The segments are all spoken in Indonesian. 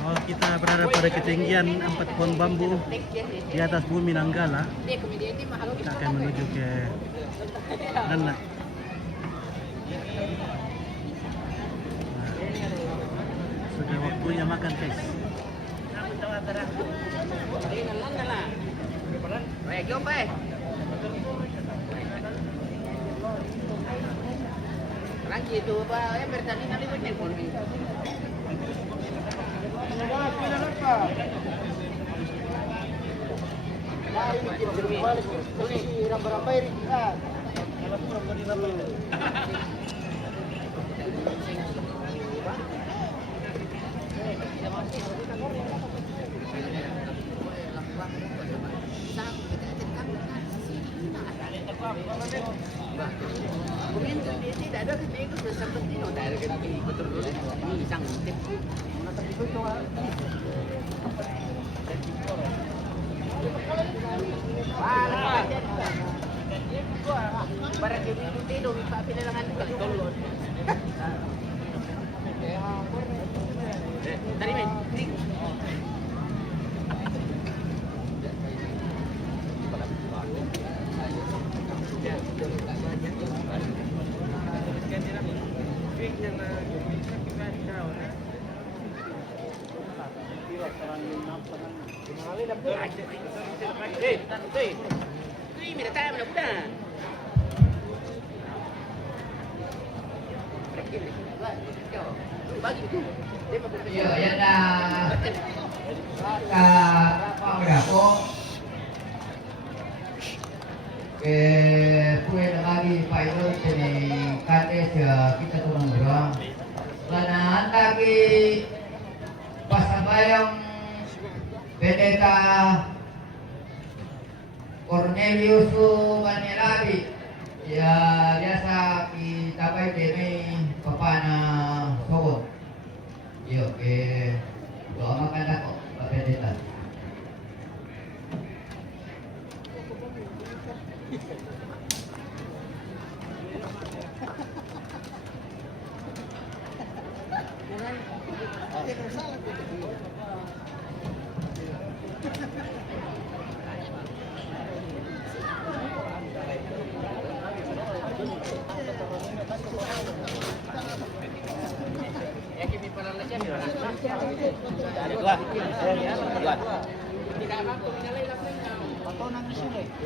Oh, kita berada pada ketinggian 4 pohon bambu di atas bumi Nanggala. Kita akan menuju ke Nana. Sudah waktunya makan, guys. Lagi itu apa yang bertanding kali ini pun. Tidak ada itu sudah sempat ini dari betul ini sangat barang ini tidur Pak pilihan betul. Tadi main. Iya, ya dah. Berapa? Kue lagi pilot jadi kate kita turun berang. Karena lagi pasabayang pendeta Cornelius Banelabi. Ya biasa kita pakai demi papana sogot. Yo, doa makan ako, papeditan.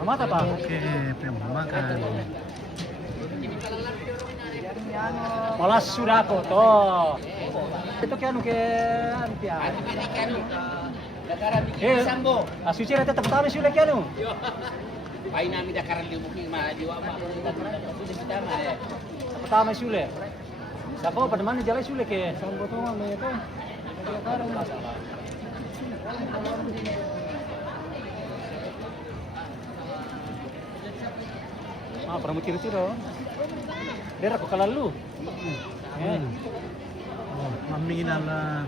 Mamata pa. Oke, makan. Malas sudah ako to. Ito kaya ke antia. Sambo. Suci rata pertama sudah kaya no. Pai nami dakaran di bukit mah jiwa mah pertama ya. Pertama sudah. Sako pada mana jalan sudah ke sambo to mah itu. Pernah mau ciro-ciro. Dia aku kalah lu. Mami nala.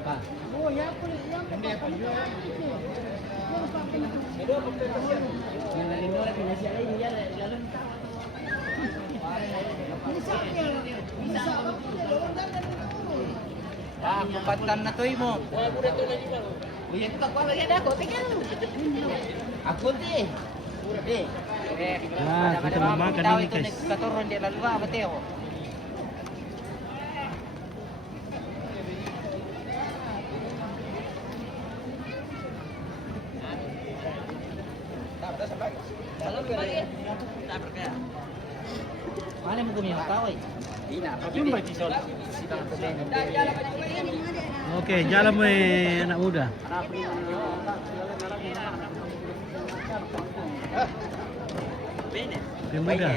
Apa? Oh ya, yang Kupatan na toy mo. Uy, ito ka pala yan ako. Tingnan. Ako di. Nah, kita mau makan ini, guys. Katuron di lalu apa teo? Mana mo kumiyak taway? Oke, jalan anak muda. Pemuda.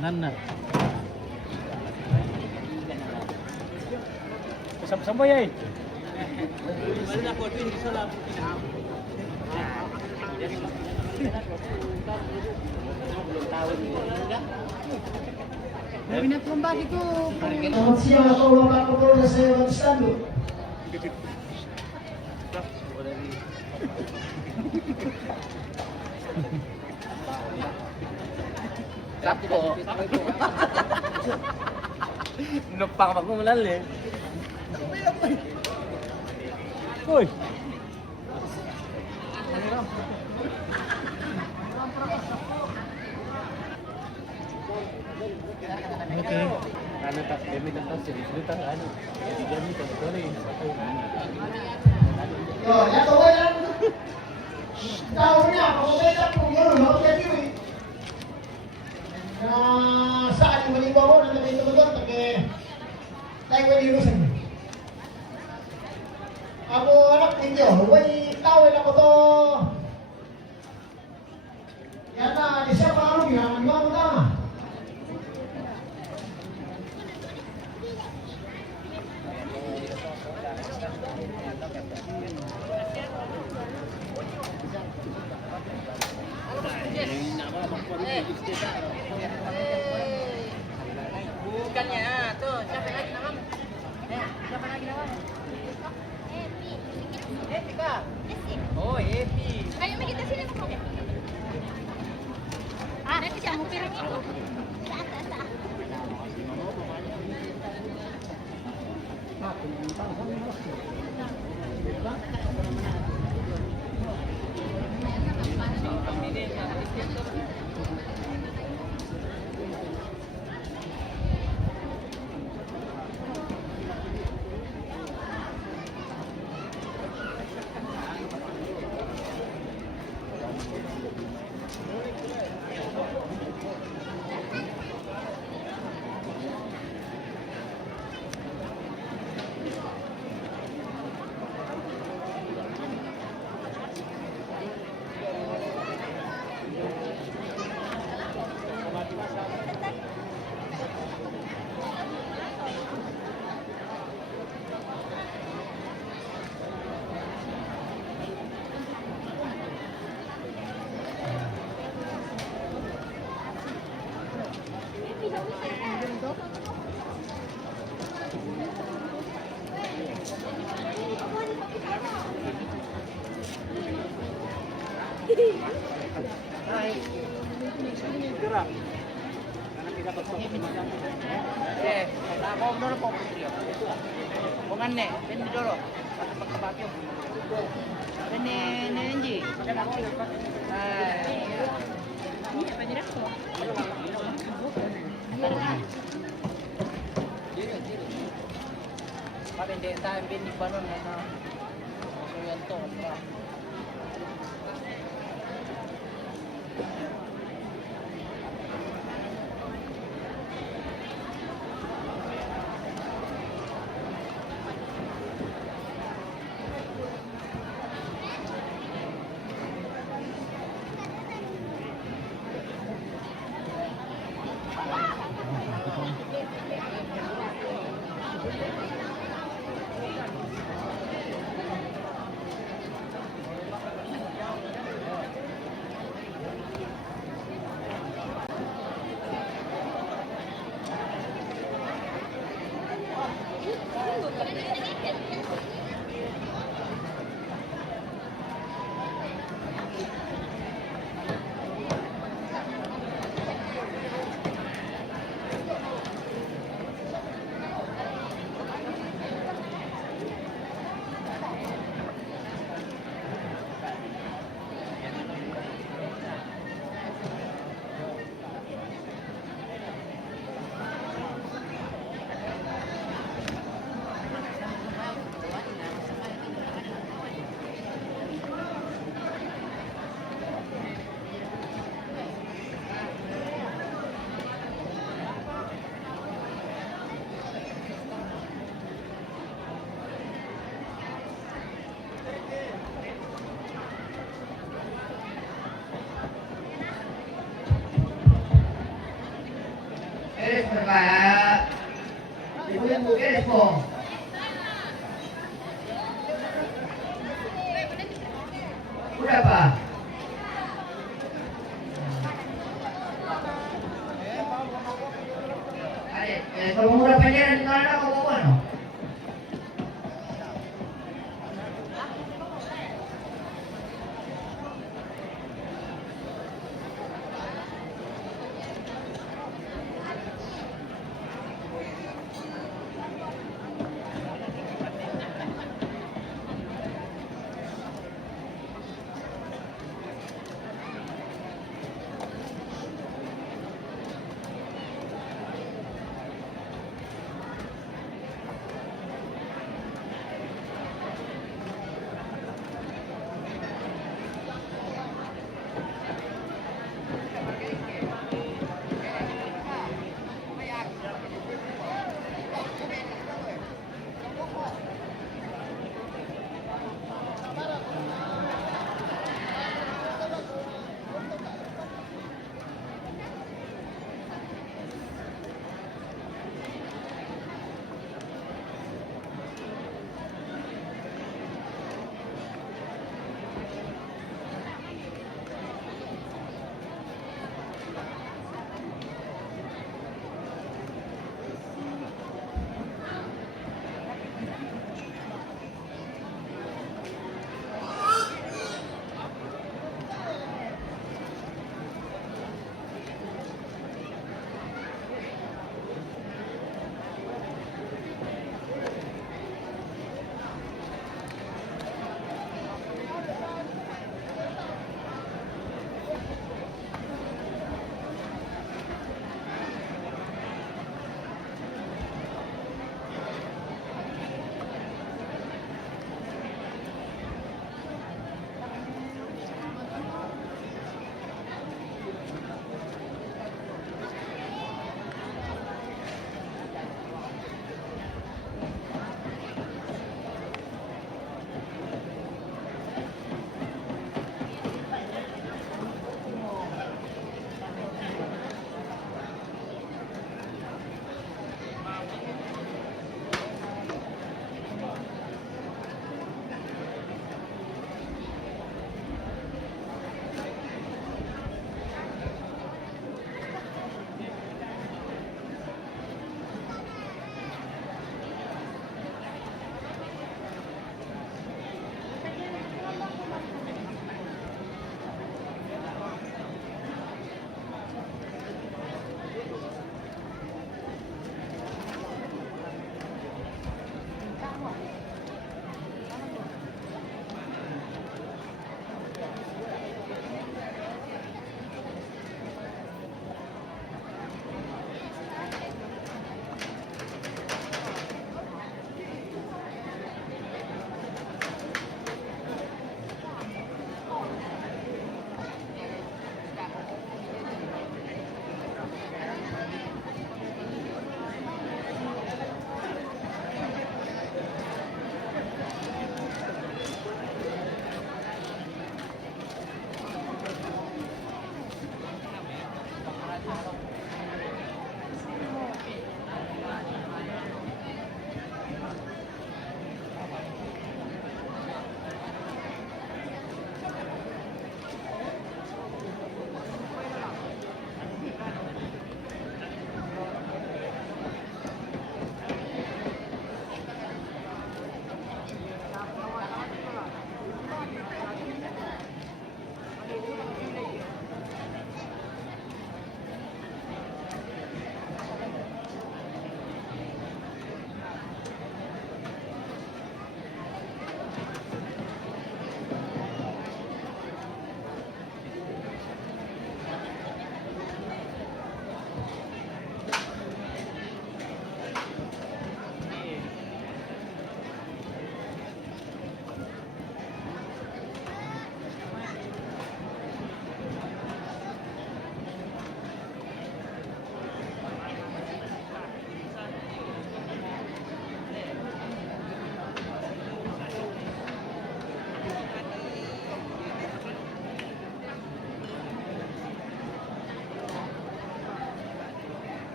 Nana. Sama-sama ya. Pinagkumbag itu. Selamat siang atau Bapak Kapolres saya Batu Sandu. Lapo. Nupang ako mulali. Uy. Okay. Ano tak demi tak sini tak ano. Demi tak boleh. Yo, ya tahu kan? Tahu niya, kung may tapong yun, mag-jadi mo eh. Na saan yung malibaw mo, nandito ko doon, tayo ko dito sa inyo. Ako anak ninyo, way tawin ako to. Yan na, di siya parang ginaman mo mo tama. Bukannya tuh siapa lagi nama? Siapa lagi nama? Epi kah? Oh Epi. Ayo Mei, kita sini mau. Nanti kamu piring itu. Eh, ako dulu po putri. Bungan ne, pindi dulu. At pagkabakyo. Pindi nenji. Ini apa direct ko? Pakai dia tayo pindi panon na. So yan to. Pak. Ibu-ibu Expo. Udah Pak. Kalau murah panjang di mana kau bawa no?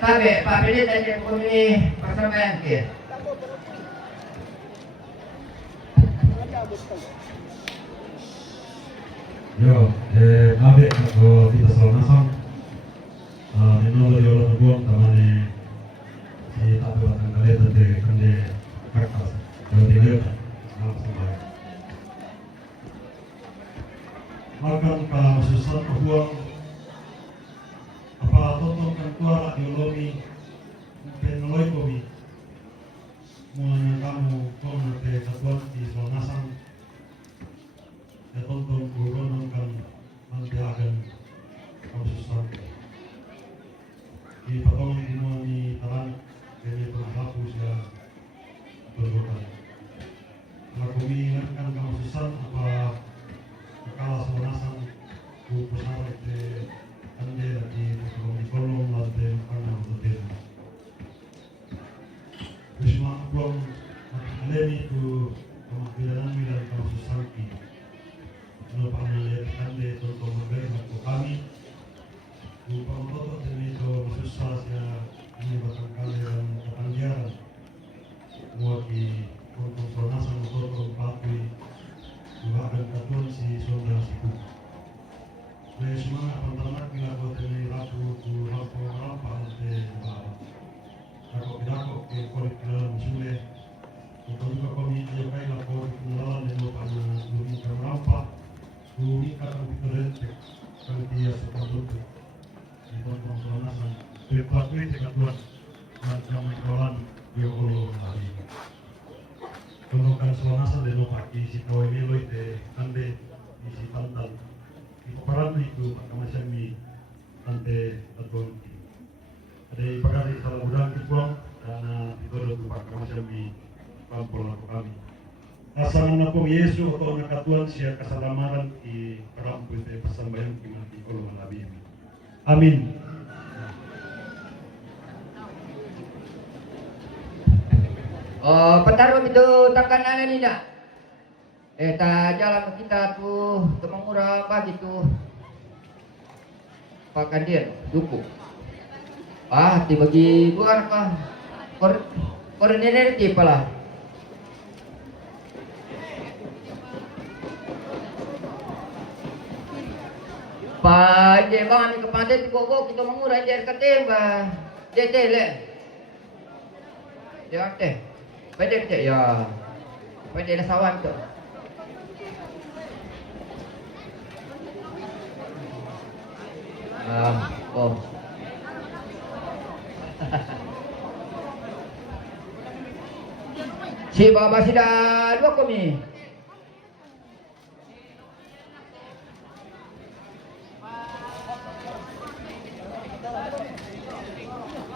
tabe, Pak Pili tadi kami persampaian ke. Yo, nabe ako dito sa Nasang. Minolo di ulo nagbuang tamani si Tato Batang Kaleta de kande kaktas. Yo, di ngayon, nakasambay. Makan ka masusan mabuang apa totong kan tuara di ulomi penoloy komi. Muna kamu kong nate katuan di Nasang. Ya tonton buronon kan mantiagan kamususan. Di patongan di mga ni taran kaya panghapo siya tulokan. Mga kumingan kan kamususan apa akala sa Nasang pupusawa ite ande di kolong lalde kanang hotel. Wisma aplong aleni tu kamakilanan milan kamususan ki. Ano pa nangyayarikan de tonton magay ako kami upang toto dito masusa siya ini batang kaliran katanggiaran muaki tonton sonasan tonton patuy akan katuan si sonda siku kaya semua pantanak bila ko tini rapu tu rapu rampa ante bawa ako pinako ke korik kilalan musule tonton juga kami ayo kaya la korik kilalan dino pa na lumikang rampa lumika ang piturentek kang dia sepadutu di tonton sonasan patuy te katuan at kamay kawalan yung ulo hari Tunukan sonasan de no paki si kawai meloy te ande isi pantal iparan itu pagkamasyan mi ante tatuan ada ipagari sa labudang kitwang karena itu adalah pagkamasyan mi pampol ako kami asangan na po Yesu atau nakatuan siya kasalamaran i karampo ite pasambayan kimati kolong labi amin. Oh, pentaruh itu takkan ada ni nak. Tak jalan kita tu temangura apa gitu. Pakai dia dukung. Dibagi bukan apa. Koordinator pala. Pak, je bang kami kepada kok kita mengurang dia ketembah. Dia le. Dia teh. Pada cek ya. Pada ada sawan tu. Oh. Si baba sida dua kami.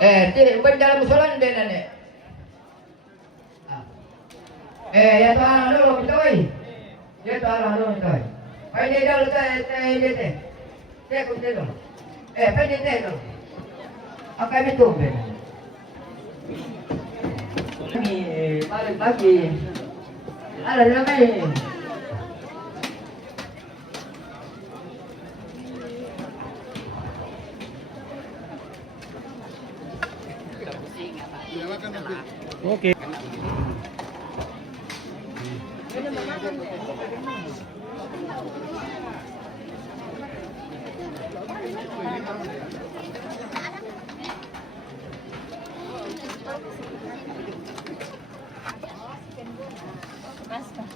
Tidak bukan dalam musola ni nenek. Ya Tuhan dulu kita oi. Ya Tuhan dulu kita oi. Pai dia dulu dia teh. Dia ku dia dulu. Pai dia teh dulu. Akai betul ben. Ni balik pagi. Ada ramai. Oke.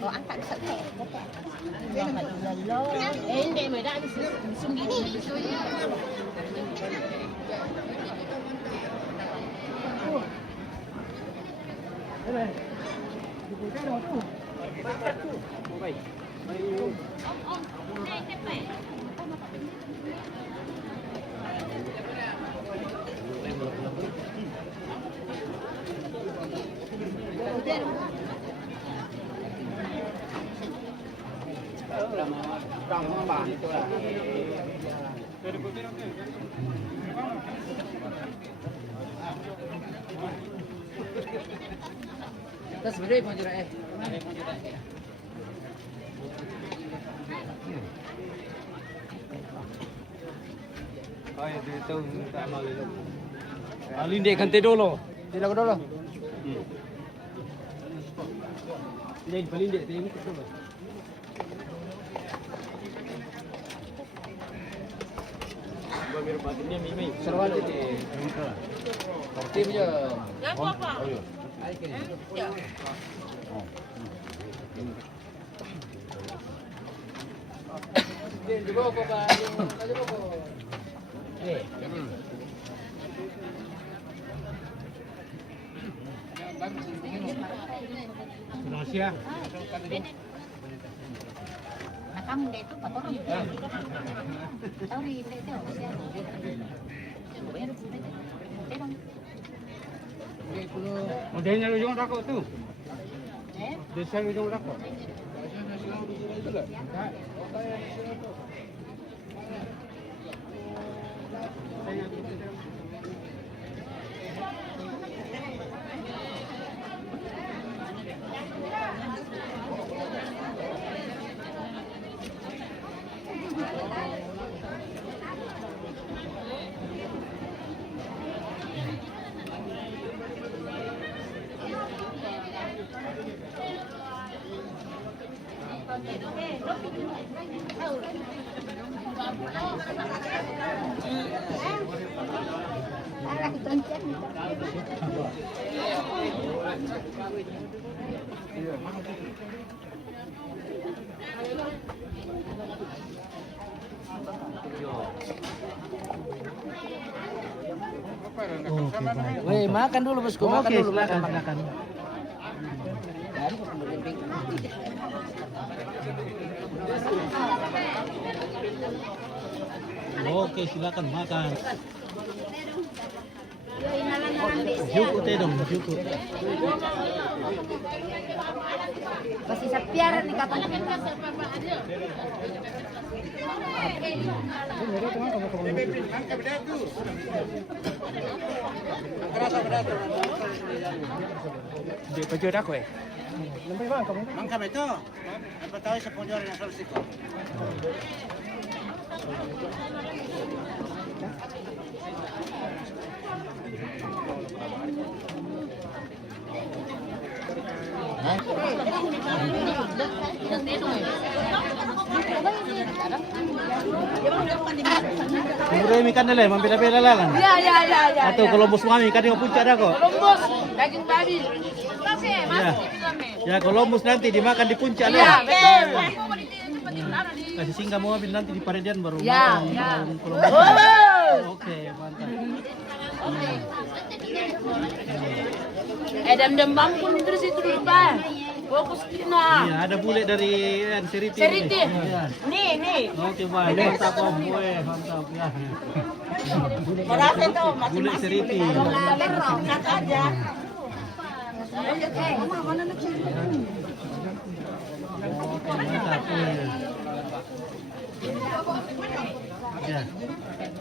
Oh, angkat satu. Hindi, may dami sumili. Tas beri pun jura Oh ya, dito tak mau Alinde ganti dulu. Tidak dulu. Ini palinde, ini dulu. Serwan ini. Tim je. Apa? Ya. Indonesia. Nakam deh itu kotor. Tahu di itu usia. Modelnya ujung rokok tuh. Desa ujung rokok. Oke, baik. Weh, makan dulu bosku, makan Oke, dulu. silakan, silakan. Oke, silakan makan. Juku teh dong, juku. Masih sepiaran nih katanya. Di baju dak weh. Mangka beto. Apa tahu sepojor yang solusi ko. Bubur ikan deh, mampir-mampir lalang. Ya. Atau kalau bos mami kan yang puncak dah kok. Lombos, daging babi. Ya. Ya, kalau bos nanti dimakan di puncak Iya, lah. betul. Kasih singgah mau ambil nanti di Paredian baru Ya, makan. ya. Kalau Oke, mantap. Dam bangkun terus itu dulu Pak. Fokus kita. Iya, ada bule dari Seriti. Seriti. Iya. Nih. Oke, baik. Mantap, Om. Weh, mantap ya. Berapa tuh? Bule Seriti. Roncat aja. Oke, mantap. Weh. Ya.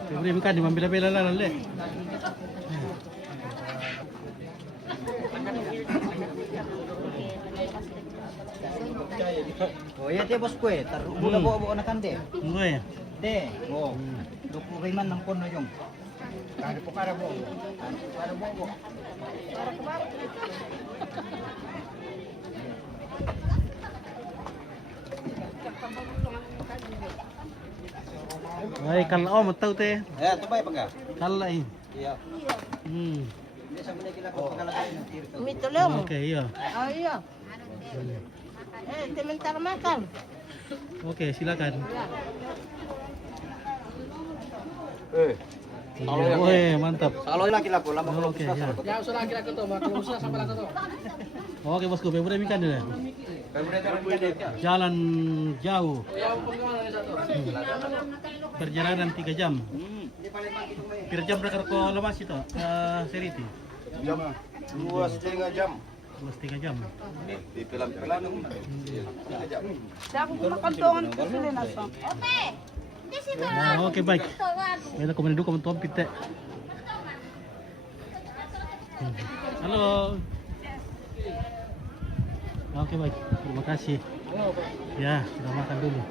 Bubur ikan diambil-ambil lalang deh. Oh iya teh bos kue, taruh buka bawa nakan teh. Weh. Teh, oh, 25 ng kono yung. Kaya po para po. Para po. Baik, kalau Om tahu teh. Ya, ito ba yung pagka? Kalau ini. Iya. Hindi sa mga kila ko pagkalagay ng tiro. Mitulong. Oke, iya. Oh iya. Sebentar makan. Oke, silakan. Weh, mantap. Kalau laki lako, lama ko Oke, ya. Oke, bosku, bubur ikan deh. Jalan jauh. Perjalanan 3 jam. Berapa jam berangkat ke Lemas itu? Ke Seriti? Jam 2,5 jam. 2,5 jam. Di film-film. Dapat ko kantongan ko sila na sa. Nah, oke, baik. Kita kemudian dulu komen pite. Halo. Oke, baik. Terima kasih. Ya, kita makan dulu.